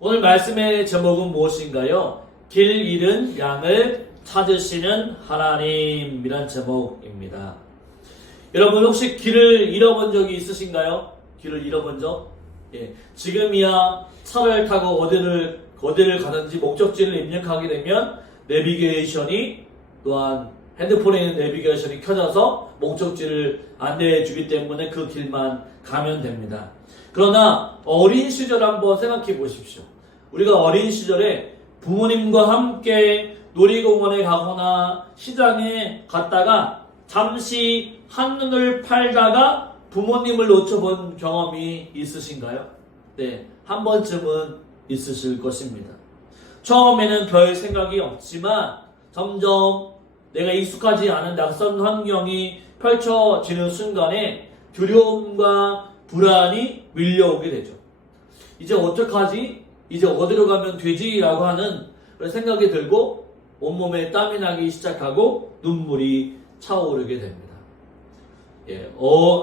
오늘 말씀의 제목은 무엇인가요? 길 잃은 양을 찾으시는 하나님이란 제목입니다. 여러분 혹시 길을 잃어본 적이 있으신가요? 길을 잃어본 적? 예, 지금이야 차를 타고 어디를 가든지 목적지를 입력하게 되면 내비게이션이 또한 핸드폰에 있는 내비게이션이 켜져서 목적지를 안내해 주기 때문에 그 길만 가면 됩니다. 그러나 어린 시절 한번 생각해 보십시오. 우리가 어린 시절에 부모님과 함께 놀이공원에 가거나 시장에 갔다가 잠시 한눈을 팔다가 부모님을 놓쳐본 경험이 있으신가요? 네, 한 번쯤은 있으실 것입니다. 처음에는 별 생각이 없지만 점점 내가 익숙하지 않은 낯선 환경이 펼쳐지는 순간에 두려움과 불안이 밀려오게 되죠. 이제 어떡하지? 이제 어디로 가면 되지? 라고 하는 생각이 들고 온몸에 땀이 나기 시작하고 눈물이 차오르게 됩니다. 예,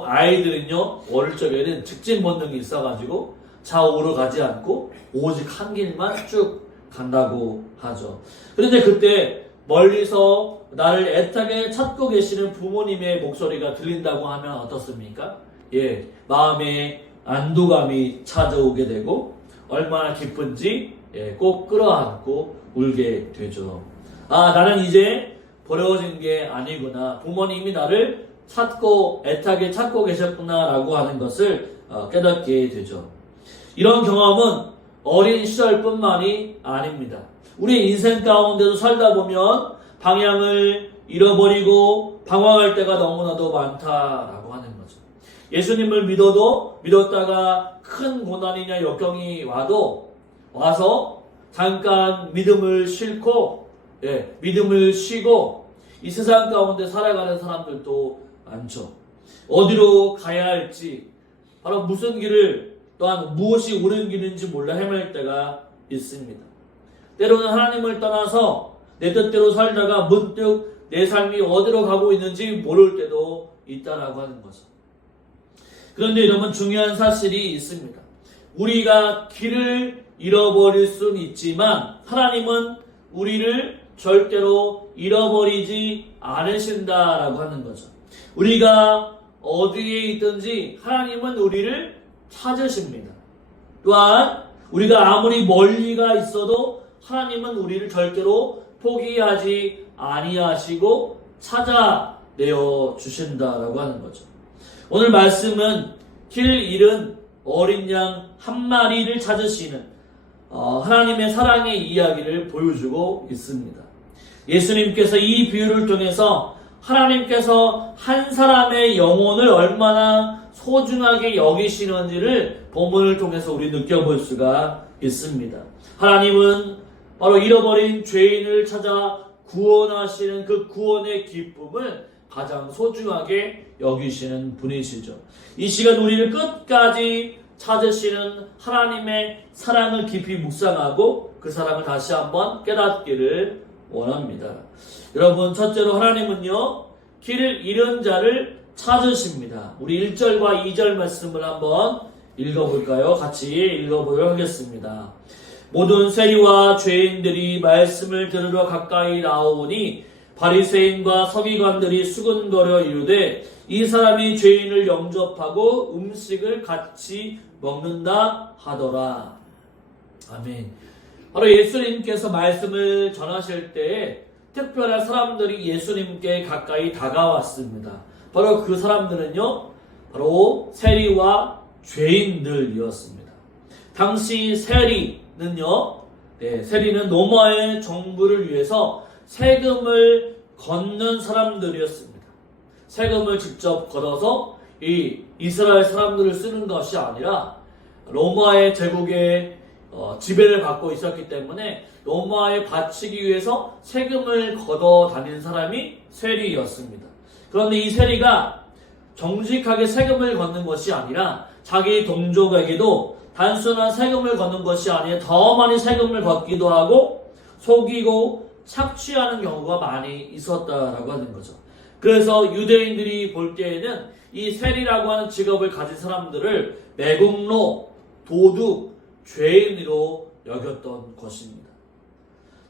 아이들은요, 어릴 적에는 직진 본능이 있어가지고 좌우로 가지 않고 오직 한 길만 쭉 간다고 하죠. 그런데 그때 멀리서 나를 애타게 찾고 계시는 부모님의 목소리가 들린다고 하면 어떻습니까? 예, 마음에 안도감이 찾아오게 되고 얼마나 기쁜지 꼭 끌어안고 울게 되죠. 아, 나는 이제 버려진 게 아니구나. 부모님이 나를 찾고 애타게 찾고 계셨구나 라고 하는 것을 깨닫게 되죠. 이런 경험은 어린 시절뿐만이 아닙니다. 우리 인생 가운데도 살다 보면 방향을 잃어버리고 방황할 때가 너무나도 많다라고 하는 거죠. 예수님을 믿었다가 큰 고난이나 역경이 와서 잠깐 믿음을 쉬고 이 세상 가운데 살아가는 사람들도 많죠. 어디로 가야 할지, 바로 무슨 길을, 또한 무엇이 옳은 길인지 몰라 헤맬 때가 있습니다. 때로는 하나님을 떠나서 내 뜻대로 살다가 문득 내 삶이 어디로 가고 있는지 모를 때도 있다라고 하는 거죠. 그런데 여러분, 중요한 사실이 있습니다. 우리가 길을 잃어버릴 수는 있지만 하나님은 우리를 절대로 잃어버리지 않으신다라고 하는 거죠. 우리가 어디에 있든지 하나님은 우리를 찾으십니다. 또한 우리가 아무리 멀리가 있어도 하나님은 우리를 절대로 포기하지 아니하시고 찾아내어 주신다라고 하는 거죠. 오늘 말씀은 길 잃은 어린 양 한 마리를 찾으시는 하나님의 사랑의 이야기를 보여주고 있습니다. 예수님께서 이 비유를 통해서 하나님께서 한 사람의 영혼을 얼마나 소중하게 여기시는지를 본문을 통해서 우리 느껴볼 수가 있습니다. 하나님은 바로 잃어버린 죄인을 찾아 구원하시는 그 구원의 기쁨을 가장 소중하게 여기시는 분이시죠. 이 시간 우리를 끝까지 찾으시는 하나님의 사랑을 깊이 묵상하고 그 사랑을 다시 한번 깨닫기를 원합니다. 여러분, 첫째로 하나님은요, 길을 잃은 자를 찾으십니다. 우리 1절과 2절 말씀을 한번 읽어볼까요? 같이 읽어보도록 하겠습니다. 모든 세리와 죄인들이 말씀을 들으러 가까이 나오니 바리새인과 서기관들이 수근거려 이르되 이 사람이 죄인을 영접하고 음식을 같이 먹는다 하더라. 아멘. 바로 예수님께서 말씀을 전하실 때에 특별한 사람들이 예수님께 가까이 다가왔습니다. 바로 그 사람들은요, 바로 세리와 죄인들이었습니다. 당시 세리는요, 세리는 로마의 정부를 위해서 세금을 걷는 사람들이었습니다. 세금을 직접 걷어서 이 이스라엘 사람들을 쓰는 것이 아니라 로마의 제국의 지배를 받고 있었기 때문에 로마에 바치기 위해서 세금을 걷어 다니는 사람이 세리였습니다. 그런데 이 세리가 정직하게 세금을 걷는 것이 아니라 자기 동족에게도 단순한 세금을 걷는 것이 아니라 더 많이 세금을 걷기도 하고 속이고 착취하는 경우가 많이 있었다라고 하는 거죠. 그래서 유대인들이 볼 때에는 이 세리라고 하는 직업을 가진 사람들을 매국노, 도둑, 죄인으로 여겼던 것입니다.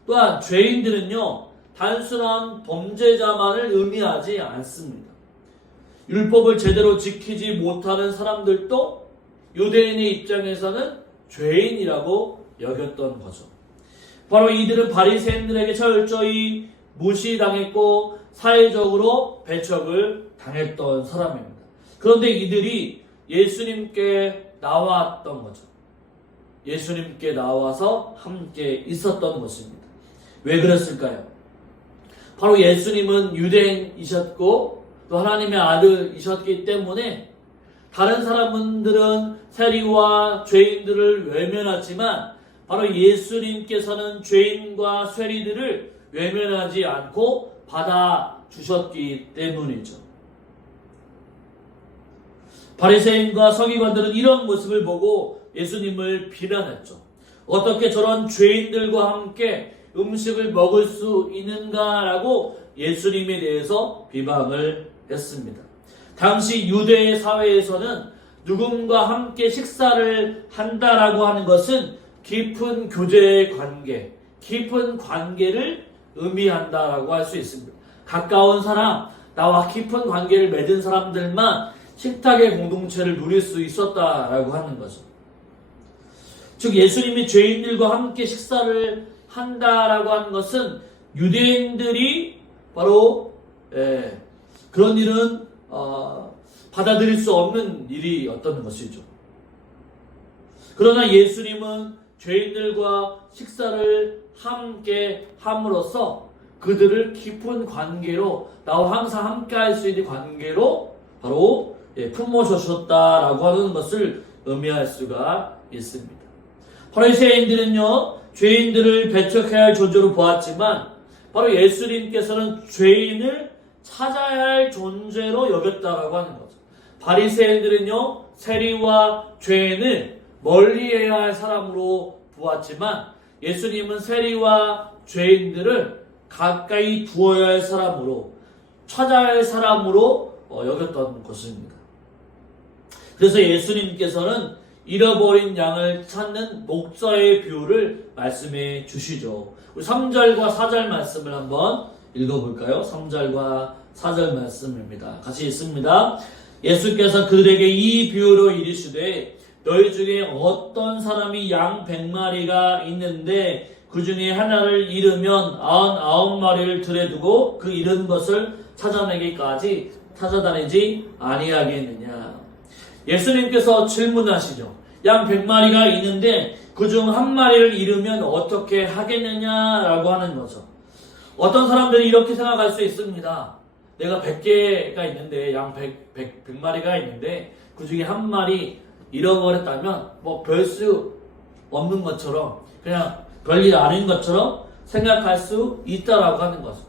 또한 죄인들은요, 단순한 범죄자만을 의미하지 않습니다. 율법을 제대로 지키지 못하는 사람들도 유대인의 입장에서는 죄인이라고 여겼던 거죠. 바로 이들은 바리새인들에게 철저히 무시당했고 사회적으로 배척을 당했던 사람입니다. 그런데 이들이 예수님께 나왔던 거죠. 예수님께 나와서 함께 있었던 것입니다. 왜 그랬을까요? 바로 예수님은 유대인이셨고 또 하나님의 아들이셨기 때문에 다른 사람들은 세리와 죄인들을 외면하지만 바로 예수님께서는 죄인과 세리들을 외면하지 않고 받아주셨기 때문이죠. 바리새인과 서기관들은 이런 모습을 보고 예수님을 비난했죠. 어떻게 저런 죄인들과 함께 음식을 먹을 수 있는가라고 예수님에 대해서 비방을 했습니다. 당시 유대 사회에서는 누군가 함께 식사를 한다라고 하는 것은 깊은 교제의 관계, 깊은 관계를 의미한다라고 할 수 있습니다. 가까운 사람, 나와 깊은 관계를 맺은 사람들만 식탁의 공동체를 누릴 수 있었다라고 하는 거죠. 즉 예수님이 죄인들과 함께 식사를 한다라고 하는 것은 유대인들이 바로 그런 일은 받아들일 수 없는 일이었던 것이죠. 그러나 예수님은 죄인들과 식사를 함께 함으로써 그들을 깊은 관계로 나와 항상 함께 할 수 있는 관계로 바로 품어주셨다라고 하는 것을 의미할 수가 있습니다. 바리새인들은요, 죄인들을 배척해야 할 존재로 보았지만 바로 예수님께서는 죄인을 찾아야 할 존재로 여겼다라고 하는 거죠. 바리새인들은요, 세리와 죄인을 멀리해야 할 사람으로 보았지만 예수님은 세리와 죄인들을 가까이 두어야 할 사람으로, 찾아야 할 사람으로 여겼던 것입니다. 그래서 예수님께서는 잃어버린 양을 찾는 목자의 비유를 말씀해 주시죠. 우리 3절과 4절 말씀을 한번 읽어볼까요? 3절과 4절 말씀입니다. 같이 읽습니다. 예수께서 그들에게 이 비유로 이르시되 너희 중에 어떤 사람이 양 100마리가 있는데 그 중에 하나를 잃으면 99마리를 들에 두고 그 잃은 것을 찾아내기까지 찾아다니지 아니하겠느냐. 예수님께서 질문하시죠. 양 100마리가 있는데 그중 한 마리를 잃으면 어떻게 하겠느냐라고 하는 거죠. 어떤 사람들이 이렇게 생각할 수 있습니다. 내가 100개가 있는데 양 100마리가 있는데 그 중에 한 마리 잃어버렸다면 뭐 별 수 없는 것처럼 그냥 별일 아닌 것처럼 생각할 수 있다라고 하는 거죠.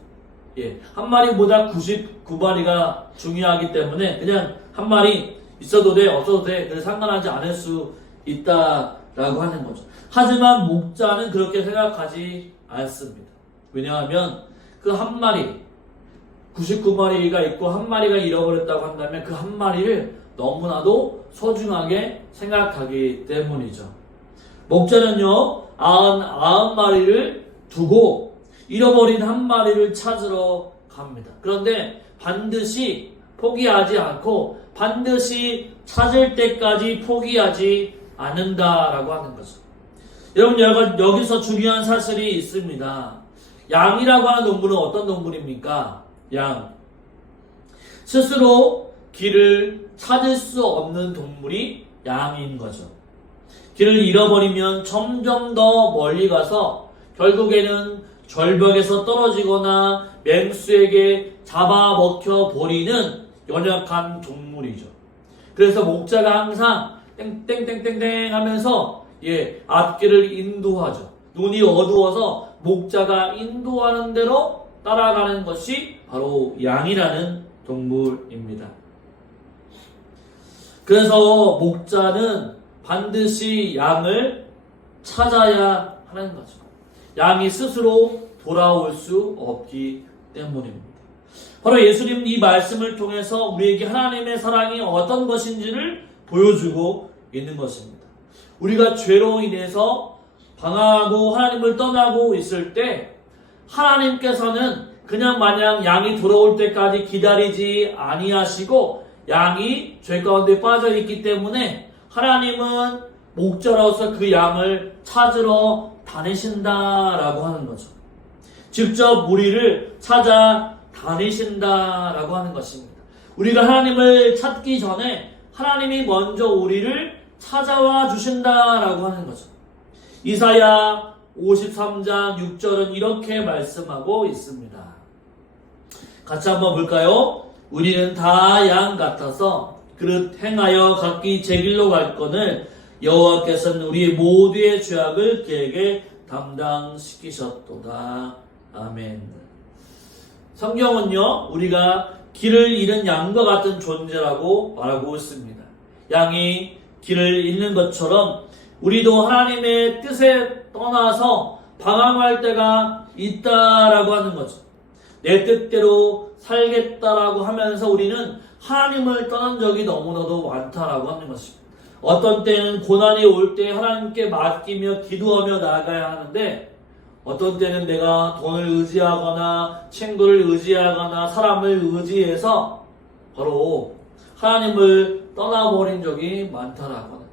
한 마리보다 99마리가 중요하기 때문에 그냥 한 마리 있어도 돼 없어도 돼 그래서 상관하지 않을 수 있다라고 하는 거죠. 하지만 목자는 그렇게 생각하지 않습니다. 왜냐하면 그 한 마리 99마리가 있고 한 마리가 잃어버렸다고 한다면 그 한 마리를 너무나도 소중하게 생각하기 때문이죠. 목자는요 99마리를 두고 잃어버린 한 마리를 찾으러 갑니다. 그런데 반드시 포기하지 않고 반드시 찾을 때까지 포기하지 않는다라고 하는 거죠. 여러분 여기서 중요한 사실이 있습니다. 양이라고 하는 동물은 어떤 동물입니까? 양. 스스로 길을 찾을 수 없는 동물이 양인 거죠. 길을 잃어버리면 점점 더 멀리 가서 결국에는 절벽에서 떨어지거나 맹수에게 잡아먹혀 버리는 연약한 동물이죠. 그래서 목자가 항상 땡땡땡땡땡 하면서 앞길을 인도하죠. 눈이 어두워서 목자가 인도하는 대로 따라가는 것이 바로 양이라는 동물입니다. 그래서 목자는 반드시 양을 찾아야 하는 거죠. 양이 스스로 돌아올 수 없기 때문입니다. 바로 예수님 이 말씀을 통해서 우리에게 하나님의 사랑이 어떤 것인지를 보여주고 있는 것입니다. 우리가 죄로 인해서 방황하고 하나님을 떠나고 있을 때 하나님께서는 그냥 마냥 양이 돌아올 때까지 기다리지 아니하시고 양이 죄 가운데 빠져 있기 때문에 하나님은 목자로서 그 양을 찾으러 다니신다라고 하는 거죠. 직접 우리를 찾아 다니신다라고 하는 것입니다. 우리가 하나님을 찾기 전에 하나님이 먼저 우리를 찾아와 주신다라고 하는 거죠. 이사야 53장 6절은 이렇게 말씀하고 있습니다. 같이 한번 볼까요? 우리는 다 양 같아서 그릇 행하여 각기 제 길로 갈거늘 여호와께서는 우리 모두의 죄악을 그에게 담당시키셨도다. 아멘. 성경은요, 우리가 길을 잃은 양과 같은 존재라고 말하고 있습니다. 양이 길을 잃는 것처럼 우리도 하나님의 뜻에 떠나서 방황할 때가 있다라고 하는 거죠. 내 뜻대로 살겠다라고 하면서 우리는 하나님을 떠난 적이 너무나도 많다라고 하는 것입니다. 어떤 때는 고난이 올 때 하나님께 맡기며 기도하며 나아가야 하는데 어떤 때는 내가 돈을 의지하거나 친구를 의지하거나 사람을 의지해서 바로 하나님을 떠나버린 적이 많다라고 하는,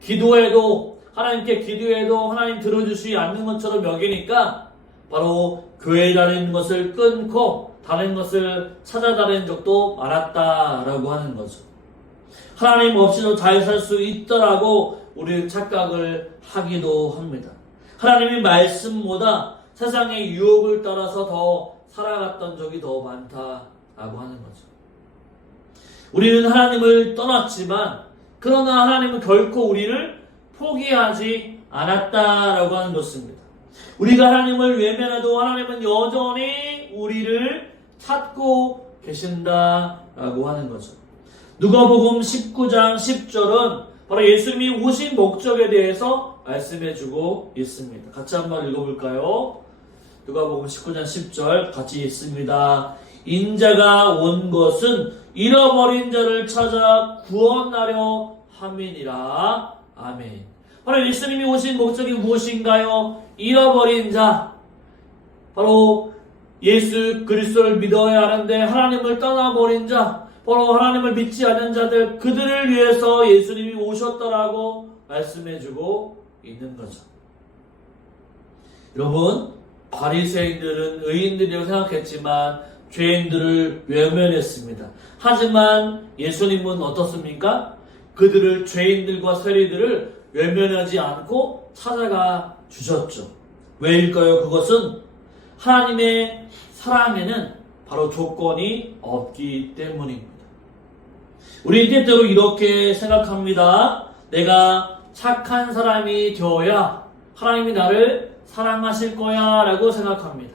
기도해도 하나님께 기도해도 하나님 들어주시지 않는 것처럼 여기니까 바로 교회 다니는 것을 끊고 다른 것을 찾아다니는 적도 많았다라고 하는 거죠. 하나님 없이도 잘 살 수 있더라고 우리는 착각을 하기도 합니다. 하나님의 말씀보다 세상의 유혹을 따라서 더 살아갔던 적이 더 많다라고 하는 거죠. 우리는 하나님을 떠났지만 그러나 하나님은 결코 우리를 포기하지 않았다라고 하는 것입니다. 우리가 하나님을 외면해도 하나님은 여전히 우리를 찾고 계신다라고 하는 거죠. 누가복음 19장 10절은 바로 예수님이 오신 목적에 대해서 말씀해주고 있습니다. 같이 한번 읽어볼까요? 누가복음 19장 10절 같이 읽습니다. 인자가 온 것은 잃어버린 자를 찾아 구원하려 함이니라. 아멘. 바로 예수님이 오신 목적이 무엇인가요? 잃어버린 자, 바로 예수 그리스도를 믿어야 하는데 하나님을 떠나버린 자, 바로 하나님을 믿지 않는 자들, 그들을 위해서 예수님이 오셨더라고 말씀해주고 있는 거죠. 여러분, 바리새인들은 의인들이라고 생각했지만 죄인들을 외면했습니다. 하지만 예수님은 어떻습니까? 그들을, 죄인들과 세리들을 외면하지 않고 찾아가 주셨죠. 왜일까요? 그것은 하나님의 사랑에는 바로 조건이 없기 때문입니다. 우리 때때로 이렇게 생각합니다. 내가 착한 사람이 되어야 하나님이 나를 사랑하실 거야 라고 생각합니다.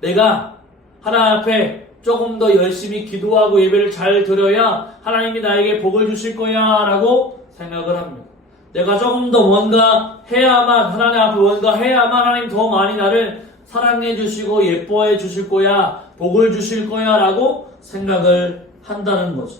내가 하나님 앞에 조금 더 열심히 기도하고 예배를 잘 드려야 하나님이 나에게 복을 주실 거야 라고 생각을 합니다. 내가 조금 더 뭔가 해야만, 하나님 앞에 뭔가 해야만 하나님 더 많이 나를 사랑해 주시고 예뻐해 주실 거야, 복을 주실 거야 라고 생각을 한다는 거죠.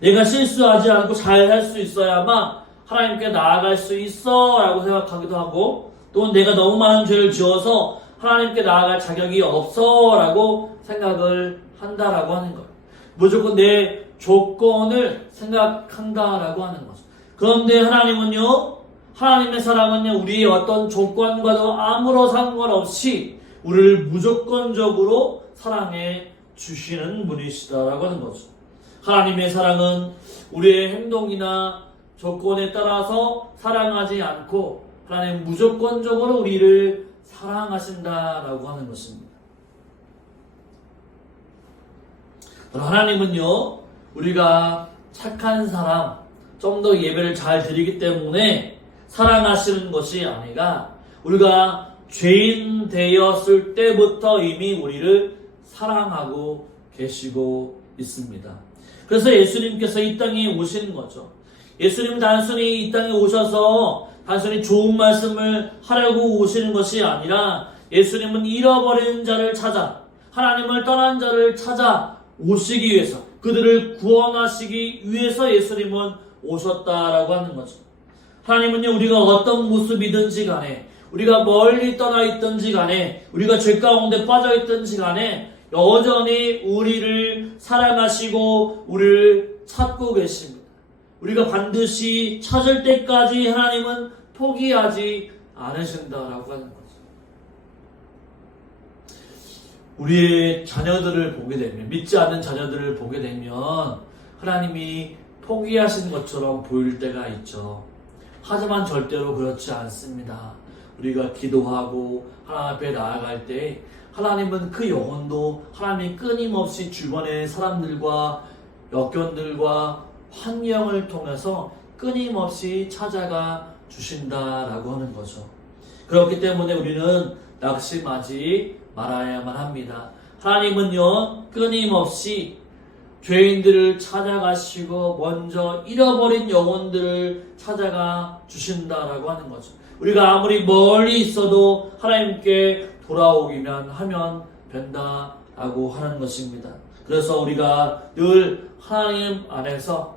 내가 실수하지 않고 잘 할 수 있어야만 하나님께 나아갈 수 있어 라고 생각하기도 하고, 또 내가 너무 많은 죄를 지어서 하나님께 나아갈 자격이 없어 라고 생각을 한다라고 하는 거예요. 무조건 내 조건을 생각한다라고 하는 거죠. 그런데 하나님은요, 하나님의 사랑은요, 우리의 어떤 조건과도 아무런 상관없이 우리를 무조건적으로 사랑해 주시는 분이시다라고 하는 거죠. 하나님의 사랑은 우리의 행동이나 조건에 따라서 사랑하지 않고 하나님 무조건적으로 우리를 사랑하신다라고 하는 것입니다. 하나님은요, 우리가 착한 사람, 좀 더 예배를 잘 드리기 때문에 사랑하시는 것이 아니라 우리가 죄인 되었을 때부터 이미 우리를 사랑하고 계시고 있습니다. 그래서 예수님께서 이 땅에 오시는 거죠. 예수님은 단순히 이 땅에 오셔서 단순히 좋은 말씀을 하려고 오시는 것이 아니라 예수님은 잃어버린 자를 찾아, 하나님을 떠난 자를 찾아 오시기 위해서, 그들을 구원하시기 위해서 예수님은 오셨다라고 하는 거죠. 하나님은요, 우리가 어떤 모습이든지 간에, 우리가 멀리 떠나 있든지 간에, 우리가 죄 가운데 빠져 있든지 간에 여전히 우리를 사랑하시고 우리를 찾고 계십니다. 우리가 반드시 찾을 때까지 하나님은 포기하지 않으신다라고 하는 거죠. 우리의 자녀들을 보게 되면, 믿지 않는 자녀들을 보게 되면 하나님이 포기하신 것처럼 보일 때가 있죠. 하지만 절대로 그렇지 않습니다. 우리가 기도하고 하나님 앞에 나아갈 때 하나님은 그 영혼도 하나님이 끊임없이 주변의 사람들과 역견들과 환경을 통해서 끊임없이 찾아가 주신다라고 하는 거죠. 그렇기 때문에 우리는 낙심하지 말아야만 합니다. 하나님은요, 끊임없이 죄인들을 찾아가시고 먼저 잃어버린 영혼들을 찾아가 주신다라고 하는 거죠. 우리가 아무리 멀리 있어도 하나님께 돌아오기만 하면 된다라고 하는 것입니다. 그래서 우리가 늘 하나님 안에서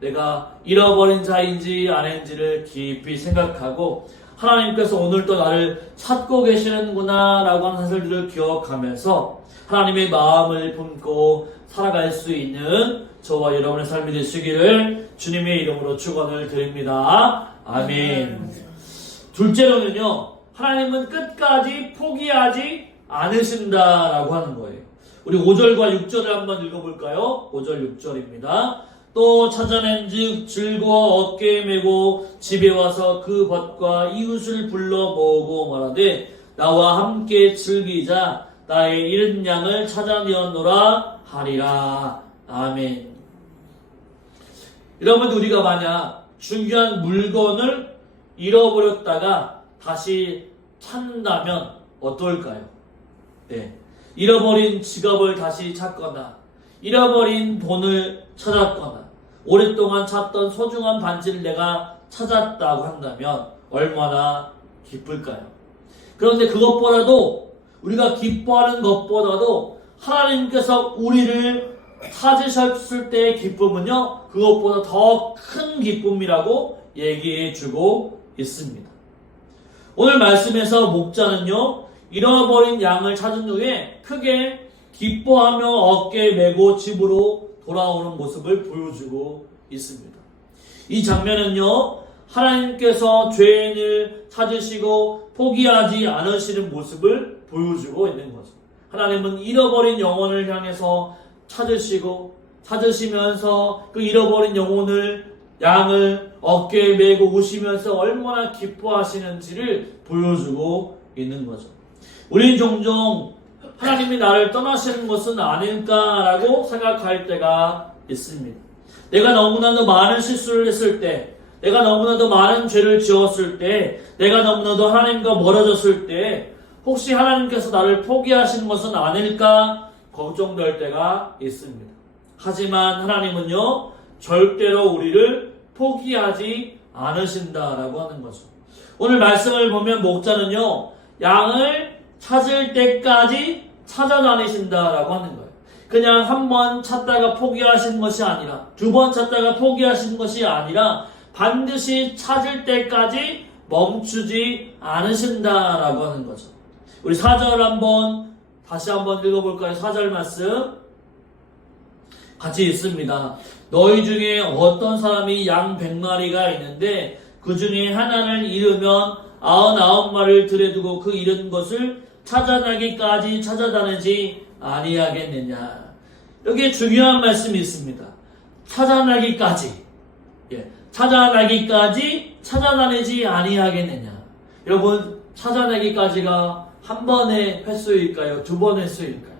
내가 잃어버린 자인지 아닌지를 깊이 생각하고 하나님께서 오늘도 나를 찾고 계시는구나 라고 하는 사실들을 기억하면서 하나님의 마음을 품고 살아갈 수 있는 저와 여러분의 삶이 되시기를 주님의 이름으로 축원을 드립니다. 아멘. 둘째로는요, 하나님은 끝까지 포기하지 않으신다라고 하는 거예요. 우리 5절과 6절을 한번 읽어볼까요? 5절 6절입니다. 또 찾아낸즉 즐거워 어깨에 메고 집에 와서 그 벗과 이웃을 불러 모으고 말하되 나와 함께 즐기자 나의 잃은 양을 찾아내었노라 하리라. 아멘. 여러분, 우리가 만약 중요한 물건을 잃어버렸다가 다시 찾는다면 어떨까요? 네. 잃어버린 지갑을 다시 찾거나 잃어버린 돈을 찾았거나 오랫동안 찾던 소중한 반지를 내가 찾았다고 한다면 얼마나 기쁠까요? 그런데 그것보다도, 우리가 기뻐하는 것보다도 하나님께서 우리를 찾으셨을 때의 기쁨은요, 그것보다 더 큰 기쁨이라고 얘기해 주고 있습니다. 오늘 말씀에서 목자는요, 잃어버린 양을 찾은 후에 크게 기뻐하며 어깨에 메고 집으로 돌아오는 모습을 보여주고 있습니다. 이 장면은요, 하나님께서 죄인을 찾으시고 포기하지 않으시는 모습을 보여주고 있는 거죠. 하나님은 잃어버린 영혼을 향해서 찾으시면서 그 잃어버린 양을 어깨에 메고 오시면서 얼마나 기뻐하시는지를 보여주고 있는 거죠. 우린 종종 하나님이 나를 떠나시는 것은 아닐까라고 생각할 때가 있습니다. 내가 너무나도 많은 실수를 했을 때, 내가 너무나도 많은 죄를 지었을 때, 내가 너무나도 하나님과 멀어졌을 때 혹시 하나님께서 나를 포기하시는 것은 아닐까 걱정될 때가 있습니다. 하지만 하나님은요, 절대로 우리를 포기하지 않으신다라고 하는 거죠. 오늘 말씀을 보면 목자는요, 양을 찾을 때까지 찾아다니신다라고 하는 거예요. 그냥 한 번 찾다가 포기하시는 것이 아니라, 두 번 찾다가 포기하시는 것이 아니라 반드시 찾을 때까지 멈추지 않으신다라고 하는 거죠. 우리 4절 다시 한번 읽어볼까요? 4절 말씀 같이 읽습니다. 너희 중에 어떤 사람이 양 100마리가 있는데 그 중에 하나를 잃으면 99마리를 들여두고 그 잃은 것을 찾아나기까지 찾아다니지 아니하겠느냐. 여기에 중요한 말씀이 있습니다. 찾아나기까지, 찾아나기까지 찾아다니지 아니하겠느냐. 여러분, 찾아내기까지가 한 번의 횟수일까요? 두 번의 횟수일까요?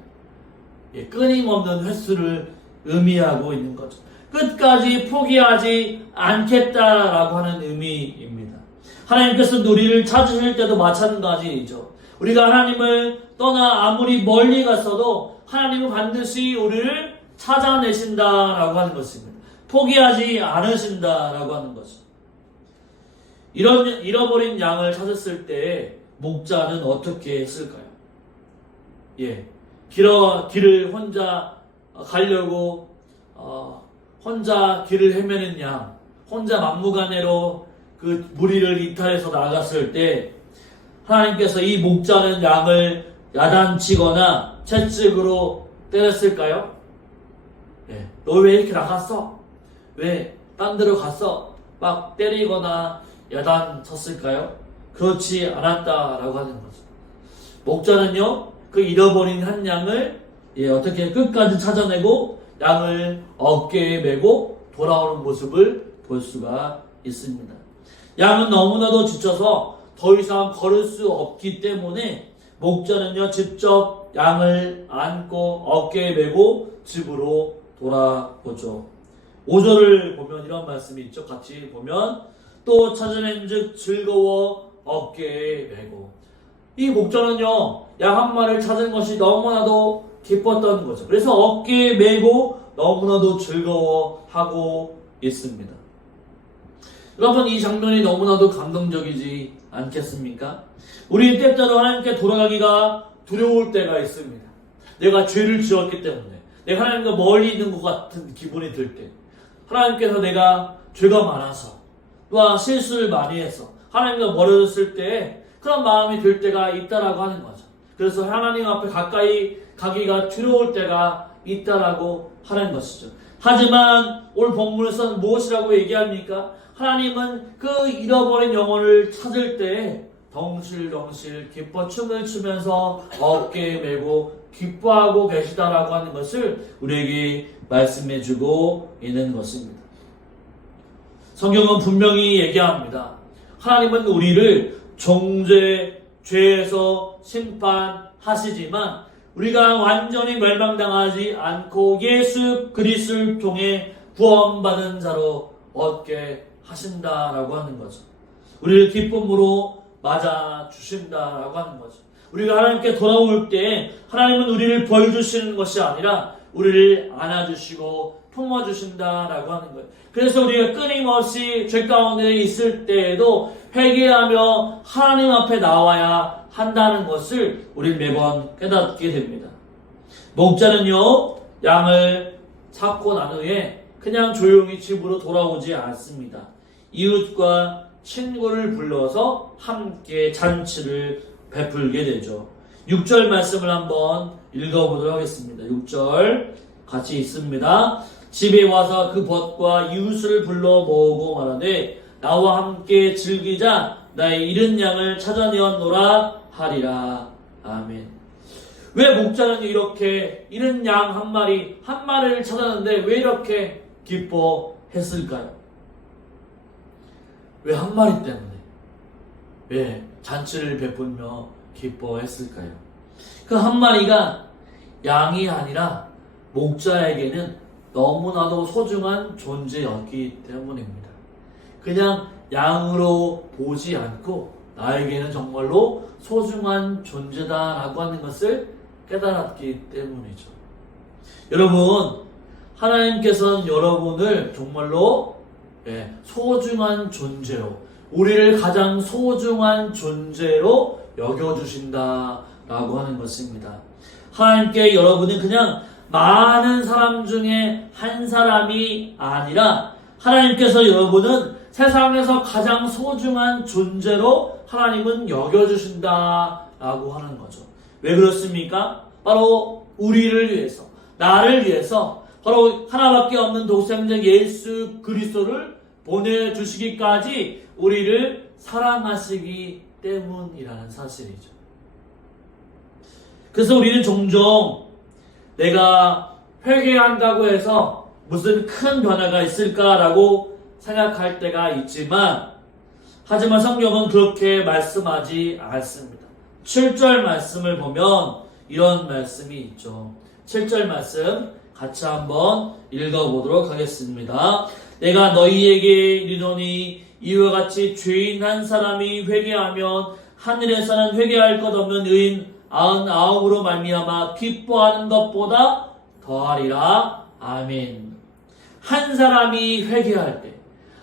끊임없는 횟수를 의미하고 있는 거죠. 끝까지 포기하지 않겠다라고 하는 의미입니다. 하나님께서 우리를 찾으실 때도 마찬가지이죠. 우리가 하나님을 떠나 아무리 멀리 갔어도 하나님은 반드시 우리를 찾아내신다라고 하는 것입니다. 포기하지 않으신다라고 하는 거죠. 이런 잃어버린 양을 찾았을 때 목자는 어떻게 했을까요? 길을 혼자 가려고 혼자 길을 헤매는 양, 혼자 막무가내로 그 무리를 이탈해서 나갔을 때 하나님께서 이 목자는 양을 야단치거나 채찍으로 때렸을까요? 너 왜 이렇게 나갔어? 왜 딴 데로 갔어? 막 때리거나 야단쳤을까요? 그렇지 않았다라고 하는 거죠. 목자는요, 그 잃어버린 한 양을 어떻게 끝까지 찾아내고 양을 어깨에 메고 돌아오는 모습을 볼 수가 있습니다. 양은 너무나도 지쳐서 더 이상 걸을 수 없기 때문에 목자는요, 직접 양을 안고 어깨에 메고 집으로 돌아오죠. 5절을 보면 이런 말씀이 있죠. 같이 보면 또 찾아낸즉 즐거워 어깨에 메고. 이 목자는요, 양 한 마리를 찾은 것이 너무나도 기뻤던 거죠. 그래서 어깨에 메고 너무나도 즐거워하고 있습니다. 여러분, 이 장면이 너무나도 감동적이지 않겠습니까? 우리 때때로 하나님께 돌아가기가 두려울 때가 있습니다. 내가 죄를 지었기 때문에, 내가 하나님과 멀리 있는 것 같은 기분이 들 때, 하나님께서 내가 죄가 많아서 또한 실수를 많이 해서 하나님과 멀어졌을 때 그런 마음이 들 때가 있다라고 하는 거죠. 그래서 하나님 앞에 가까이 가기가 두려울 때가 있다라고 하는 것이죠. 하지만 오늘 본문에서는 무엇이라고 얘기합니까? 하나님은 그 잃어버린 영혼을 찾을 때 덩실덩실 기뻐 춤을 추면서 어깨에 메고 기뻐하고 계시다라고 하는 것을 우리에게 말씀해주고 있는 것입니다. 성경은 분명히 얘기합니다. 하나님은 우리를 정죄, 죄에서 심판하시지만 우리가 완전히 멸망당하지 않고 예수 그리스도를 통해 구원받은 자로 얻게 하신다라고 하는 거죠. 우리를 기쁨으로 맞아 주신다라고 하는 거죠. 우리가 하나님께 돌아올 때 하나님은 우리를 벌 주시는 것이 아니라 우리를 안아주시고 품어주신다라고 하는 거예요. 그래서 우리가 끊임없이 죄 가운데 있을 때에도 회개하며 하나님 앞에 나와야 한다는 것을 우리는 매번 깨닫게 됩니다. 목자는요, 양을 찾고 난 후에 그냥 조용히 집으로 돌아오지 않습니다. 이웃과 친구를 불러서 함께 잔치를 베풀게 되죠. 6절 말씀을 한번 읽어보도록 하겠습니다. 6절 같이 있습니다. 집에 와서 그 벗과 이웃을 불러 모으고 말하되 나와 함께 즐기자 나의 잃은 양을 찾아내었노라 하리라. 아멘. 왜 목자는 이렇게 잃은 양 한 마리를 찾았는데 왜 이렇게 기뻐했을까요? 왜 한 마리 때문에? 왜 잔치를 베풀며 기뻐했을까요? 그 한 마리가 양이 아니라 목자에게는 너무나도 소중한 존재였기 때문입니다. 그냥 양으로 보지 않고 나에게는 정말로 소중한 존재다라고 하는 것을 깨달았기 때문이죠. 여러분, 하나님께서는 여러분을 정말로 소중한 존재로, 우리를 가장 소중한 존재로 여겨주신다라고 하는 것입니다. 하나님께 여러분은 그냥 많은 사람 중에 한 사람이 아니라 하나님께서 여러분은 세상에서 가장 소중한 존재로 하나님은 여겨주신다라고 하는 거죠. 왜 그렇습니까? 바로 우리를 위해서, 나를 위해서 바로 하나밖에 없는 독생자 예수 그리스도를 보내주시기까지 우리를 사랑하시기 때문이라는 사실이죠. 그래서 우리는 종종 내가 회개한다고 해서 무슨 큰 변화가 있을까라고 생각할 때가 있지만, 하지만 성경은 그렇게 말씀하지 않습니다. 7절 말씀을 보면 이런 말씀이 있죠. 7절 말씀 같이 한번 읽어보도록 하겠습니다. 내가 너희에게 이르노니 이와 같이 죄인 한 사람이 회개하면 하늘에서는 회개할 것 없는 의인 99으로 말미암아 기뻐하는 것보다 더하리라. 아멘. 한 사람이 회개할 때,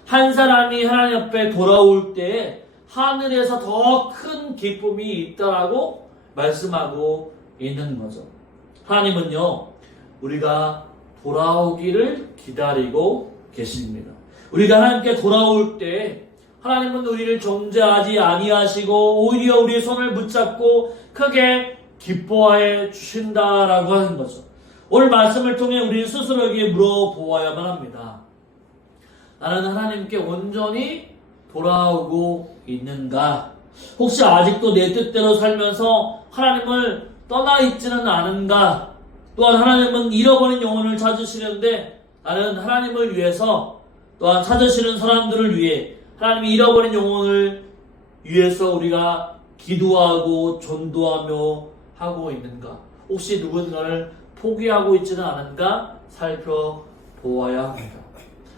한 사람이 하나님 앞에 돌아올 때 하늘에서 더 큰 기쁨이 있다라고 말씀하고 있는 거죠. 하나님은요, 우리가 돌아오기를 기다리고 계십니다. 우리가 하나님께 돌아올 때 하나님은 우리를 정죄하지 아니하시고 오히려 우리의 손을 붙잡고 크게 기뻐해 주신다라고 하는 거죠. 오늘 말씀을 통해 우리 스스로에게 물어보아야만 합니다. 나는 하나님께 온전히 돌아오고 있는가? 혹시 아직도 내 뜻대로 살면서 하나님을 떠나 있지는 않은가? 또한 하나님은 잃어버린 영혼을 찾으시는데 나는 하나님을 위해서 또한 찾으시는 사람들을 위해 하나님이 잃어버린 영혼을 위해서 우리가 기도하고 전도하며 하고 있는가? 혹시 누군가를 포기하고 있지는 않은가? 살펴보아야 합니다.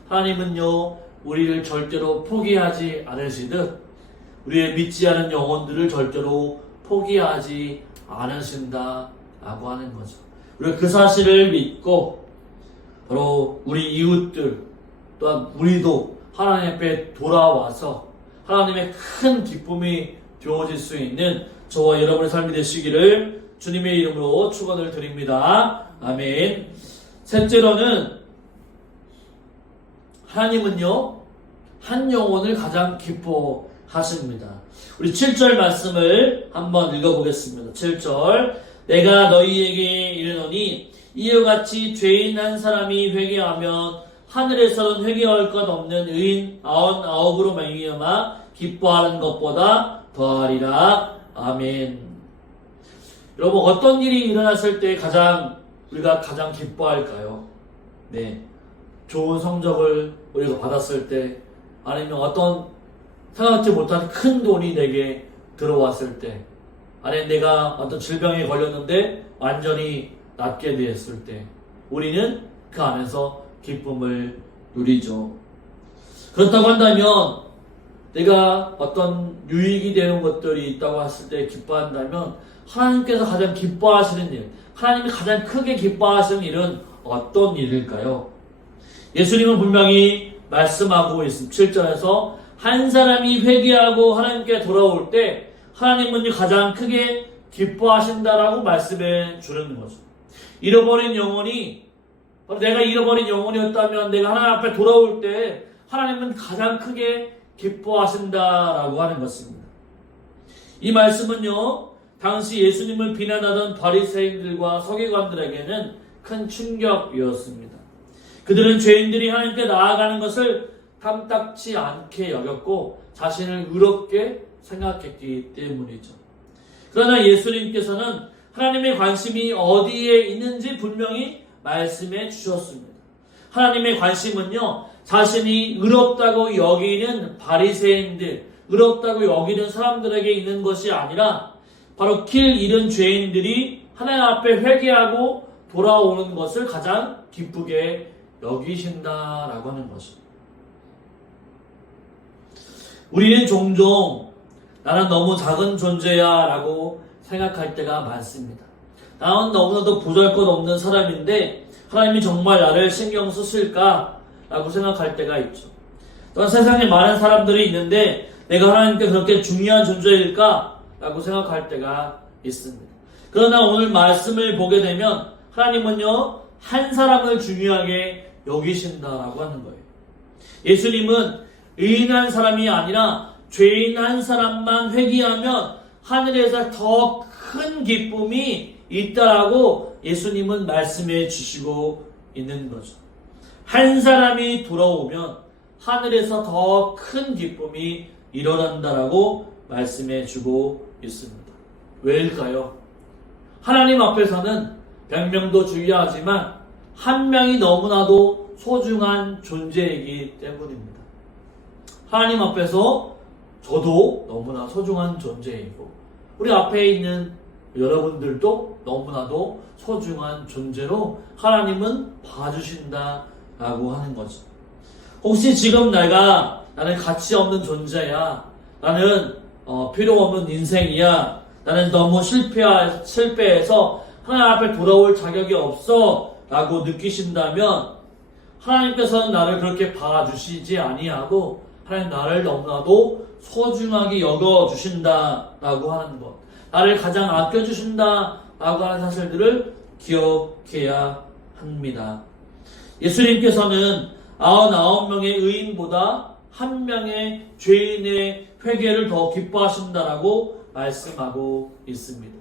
하나님은요, 우리를 절대로 포기하지 않으시듯 우리의 믿지 않은 영혼들을 절대로 포기하지 않으신다라고 하는 거죠. 우리가 그 사실을 믿고 바로 우리 이웃들 또한 우리도 하나님 앞에 돌아와서 하나님의 큰 기쁨이 되어질 수 있는 저와 여러분의 삶이 되시기를 주님의 이름으로 축원을 드립니다. 아멘. 셋째로는 하나님은요, 한 영혼을 가장 기뻐하십니다. 우리 7절 말씀을 한번 읽어보겠습니다. 7절. 내가 너희에게 이르노니 이와 같이 죄인 한 사람이 회개하면 하늘에서는 회개할 것 없는 의인 99으로 말미암아 기뻐하는 것보다 더하리라. 아멘. 여러분, 어떤 일이 일어났을 때 우리가 가장 기뻐할까요? 네. 좋은 성적을 우리가 받았을 때, 아니면 어떤 생각지 못한 큰 돈이 내게 들어왔을 때, 아니면 내가 어떤 질병에 걸렸는데 완전히 낫게 되었을 때, 우리는 그 안에서 기쁨을 누리죠. 그렇다고 한다면 내가 어떤 유익이 되는 것들이 있다고 했을 때 기뻐한다면 하나님께서 가장 기뻐하시는 일, 하나님이 가장 크게 기뻐하시는 일은 어떤 일일까요? 예수님은 분명히 말씀하고 있습니다. 7절에서 한 사람이 회개하고 하나님께 돌아올 때 하나님은 가장 크게 기뻐하신다라고 말씀해 주는 거죠. 잃어버린 영혼이, 내가 잃어버린 영혼이었다면 내가 하나님 앞에 돌아올 때 하나님은 가장 크게 기뻐하신다라고 하는 것입니다. 이 말씀은요, 당시 예수님을 비난하던 바리새인들과 서기관들에게는 큰 충격이었습니다. 그들은 죄인들이 하나님께 나아가는 것을 탐탁치 않게 여겼고 자신을 의롭게 생각했기 때문이죠. 그러나 예수님께서는 하나님의 관심이 어디에 있는지 분명히 말씀해 주셨습니다. 하나님의 관심은요, 자신이 의롭다고 여기는 바리새인들, 의롭다고 여기는 사람들에게 있는 것이 아니라 바로 길 잃은 죄인들이 하나님 앞에 회개하고 돌아오는 것을 가장 기쁘게 여기신다라고 하는 것입니다. 우리는 종종 나는 너무 작은 존재야 라고 생각할 때가 많습니다. 나는 너무나도 보잘것없는 사람인데 하나님이 정말 나를 신경 쓰실까 라고 생각할 때가 있죠. 또한 세상에 많은 사람들이 있는데 내가 하나님께 그렇게 중요한 존재일까 라고 생각할 때가 있습니다. 그러나 오늘 말씀을 보게 되면 하나님은요, 한 사람을 중요하게 여기신다라고 하는 거예요. 예수님은 의인한 사람이 아니라 죄인 한 사람만 회개하면 하늘에서 더 큰 기쁨이 있다라고 예수님은 말씀해 주시고 있는 거죠. 한 사람이 돌아오면 하늘에서 더 큰 기쁨이 일어난다라고 말씀해 주고 있습니다. 왜일까요? 하나님 앞에서는 100명도 중요하지만 한 명이 너무나도 소중한 존재이기 때문입니다. 하나님 앞에서 저도 너무나 소중한 존재이고 우리 앞에 있는 여러분들도 너무나도 소중한 존재로 하나님은 봐주신다라고 하는 거죠. 혹시 지금 나는 가치 없는 존재야, 나는 필요 없는 인생이야, 나는 너무 실패해서 하나님 앞에 돌아올 자격이 없어 라고 느끼신다면 하나님께서는 나를 그렇게 봐주시지 아니하고 하나님 나를 너무나도 소중하게 여겨주신다라고 하는 것, 나를 가장 아껴주신다라고 하는 사실들을 기억해야 합니다. 예수님께서는 99명의 의인보다 한 명의 죄인의 회개를 더 기뻐하신다라고 말씀하고 있습니다.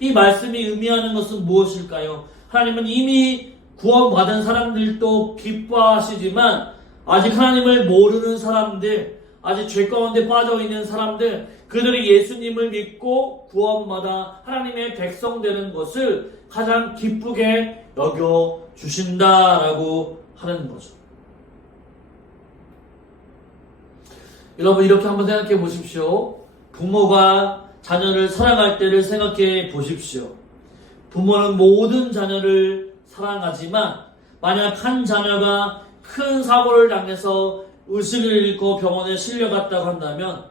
이 말씀이 의미하는 것은 무엇일까요? 하나님은 이미 구원받은 사람들도 기뻐하시지만 아직 하나님을 모르는 사람들, 아직 죄 가운데 빠져있는 사람들, 그들이 예수님을 믿고 구원받아 하나님의 백성 되는 것을 가장 기쁘게 여겨주신다라고 하는 거죠. 여러분, 이렇게 한번 생각해 보십시오. 부모가 자녀를 사랑할 때를 생각해 보십시오. 부모는 모든 자녀를 사랑하지만 만약 한 자녀가 큰 사고를 당해서 의식을 잃고 병원에 실려갔다고 한다면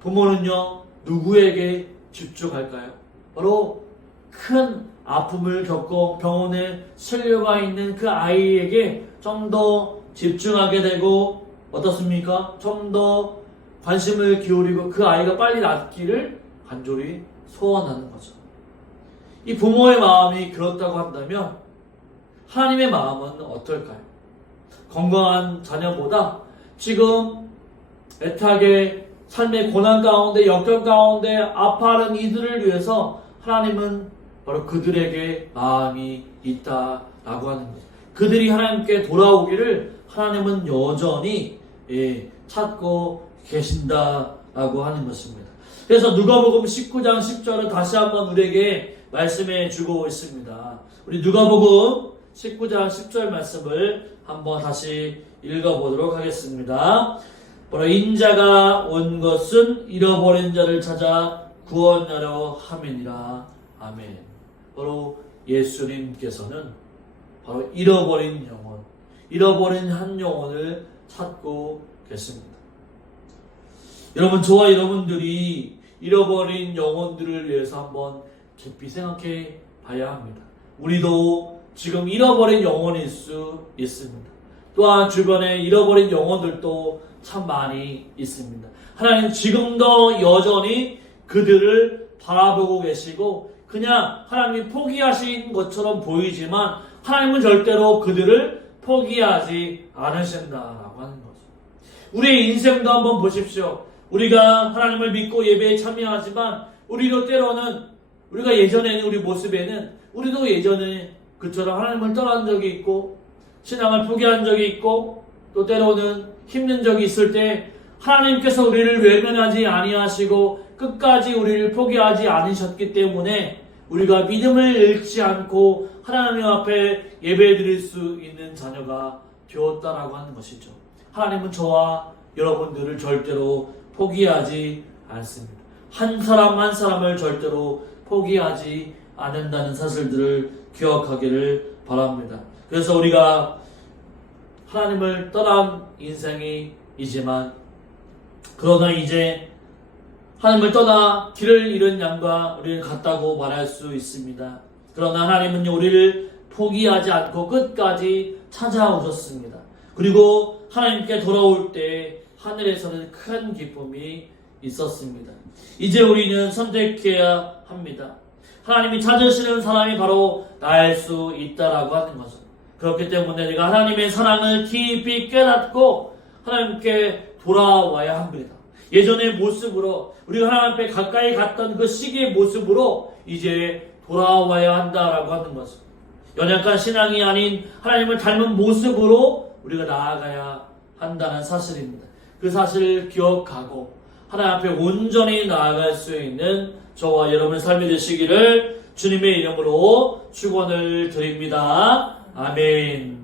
부모는요, 누구에게 집중할까요? 바로 큰 아픔을 겪고 병원에 실려가 있는 그 아이에게 좀 더 집중하게 되고, 어떻습니까? 좀 더 관심을 기울이고 그 아이가 빨리 낫기를 간절히 소원하는 거죠. 이 부모의 마음이 그렇다고 한다면 하나님의 마음은 어떨까요? 건강한 자녀보다 지금 애타게 삶의 고난 가운데, 역경 가운데 아파하는 이들을 위해서 하나님은 바로 그들에게 마음이 있다라고 하는 거예요. 그들이 하나님께 돌아오기를 하나님은 여전히 찾고 계신다라고 하는 것입니다. 그래서 누가복음 19장 10절은 다시 한번 우리에게 말씀해 주고 있습니다. 우리 누가복음 19장 10절 말씀을 한번 다시 읽어보도록 하겠습니다. 바로 인자가 온 것은 잃어버린 자를 찾아 구원하려 함이니라. 아멘. 바로 예수님께서는 바로 잃어버린 영혼, 잃어버린 한 영혼을 찾고 계십니다. 여러분, 저와 여러분들이 잃어버린 영혼들을 위해서 한번 깊이 생각해 봐야 합니다. 우리도 지금 잃어버린 영혼일 수 있습니다. 또한 주변에 잃어버린 영혼들도 참 많이 있습니다. 하나님 지금도 여전히 그들을 바라보고 계시고 그냥 하나님이 포기하신 것처럼 보이지만 하나님은 절대로 그들을 포기하지 않으신다라고 하는 거죠. 우리의 인생도 한번 보십시오. 우리가 하나님을 믿고 예배에 참여하지만 우리도 때로는 우리가 예전에는 우리 모습에는 우리도 예전에 그처럼 하나님을 떠난 적이 있고 신앙을 포기한 적이 있고 또 때로는 힘든 적이 있을 때 하나님께서 우리를 외면하지 아니하시고 끝까지 우리를 포기하지 않으셨기 때문에 우리가 믿음을 잃지 않고 하나님 앞에 예배드릴 수 있는 자녀가 되었다라고 하는 것이죠. 하나님은 저와 여러분들을 절대로 포기하지 않습니다. 한 사람 한 사람을 절대로 포기하지 않는다는 사실들을 기억하기를 바랍니다. 그래서 우리가 하나님을 떠난 인생이지만 그러나 이제 하나님을 떠나 길을 잃은 양과 우리를 같다고 말할 수 있습니다. 그러나 하나님은 우리를 포기하지 않고 끝까지 찾아오셨습니다. 그리고 하나님께 돌아올 때 하늘에서는 큰 기쁨이 있었습니다. 이제 우리는 선택해야 합니다. 하나님이 찾으시는 사람이 바로 나일 수 있다라고 하는 거죠. 그렇기 때문에 내가 하나님의 사랑을 깊이 깨닫고 하나님께 돌아와야 합니다. 예전의 모습으로 우리가 하나님 앞에 가까이 갔던 그 시기의 모습으로 이제 돌아와야 한다라고 하는 것을 연약한 신앙이 아닌 하나님을 닮은 모습으로 우리가 나아가야 한다는 사실입니다. 그 사실을 기억하고 하나님 앞에 온전히 나아갈 수 있는 저와 여러분의 삶이 되시기를 주님의 이름으로 축원을 드립니다. 아멘.